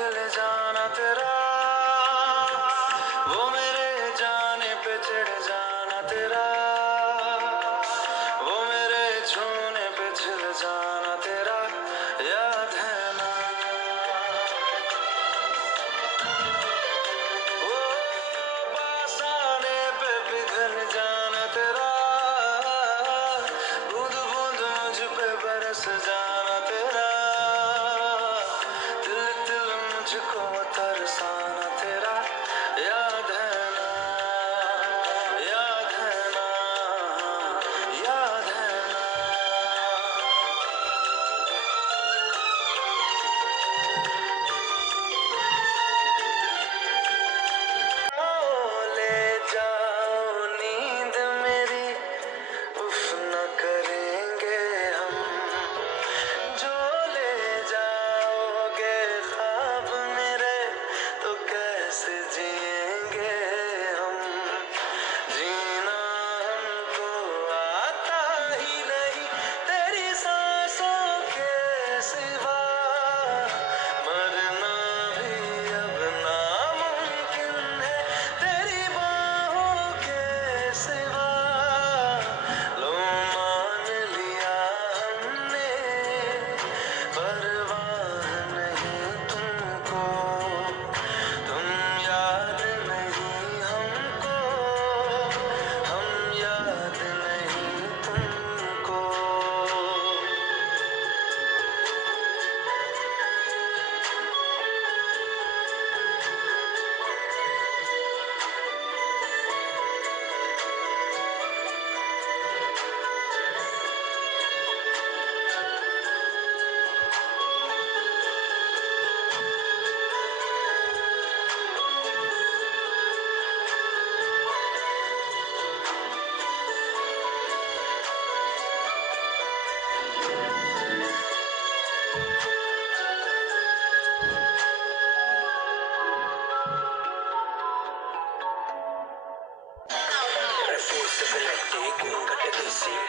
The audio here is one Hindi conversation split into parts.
खिल जाना तेरा, वो मेरे जाने पे चिढ़ जाना तेरा, वो मेरे छूने पे छिल जाना तेरा, याद है ना? वो पास आने पे पिघल जाना तेरा, बूंद बूंद मुझ पे बरस जाना तेरा, दिल दिल मुझको तरसाना तेरा, याद है ना? याद है ना? याद है ना? ले जाओ नींद मेरी, उफ न करेंगे हम, जो ले जाओगे ख्वाब मेरे, तो कैसे जिएंगे हम? जीना हमको आता ही नहीं तेरी सांसों के सिवा, मरना भी अब नामुमकिन है तेरी बाहों के सिवा। लो मान लिया हमने, परवाह नहीं तुमको, तुम याद नहीं हमको, हम याद नहीं तुमको।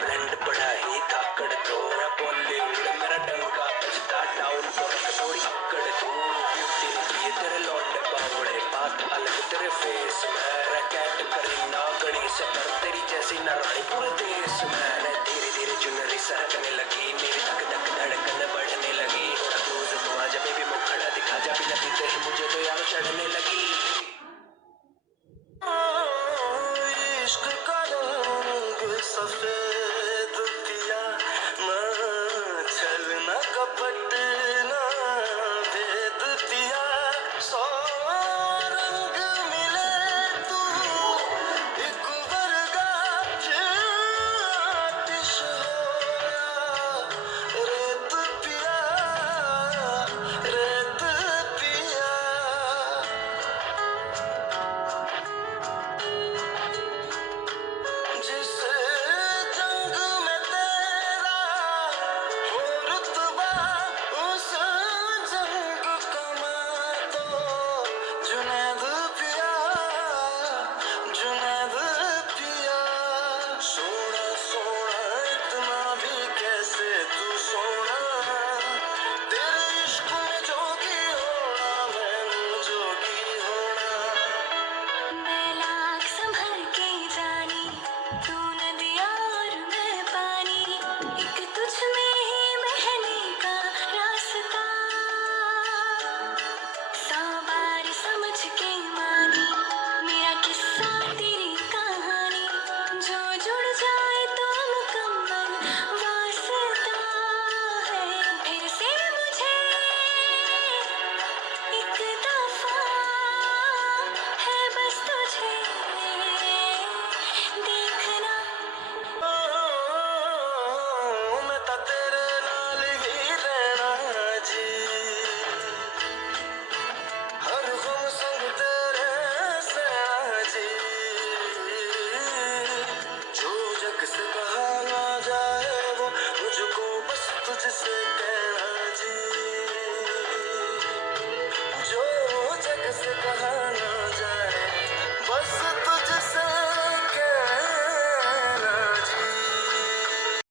ब्लेंड बड़ा ही धाकड़ दो, बॉलीवुड मेरा डंका बजता, डाउन फॉर थोड़ी अकड़ दो, ब्यूटी निकली तेरे लौंडे बावड़े, बात अलग तेरे फेस में, रैकेट करीना गणेश पर तेरी जैसी न रानी पूरे देश में, धीरे धीरे चुनरी सरकने लगी,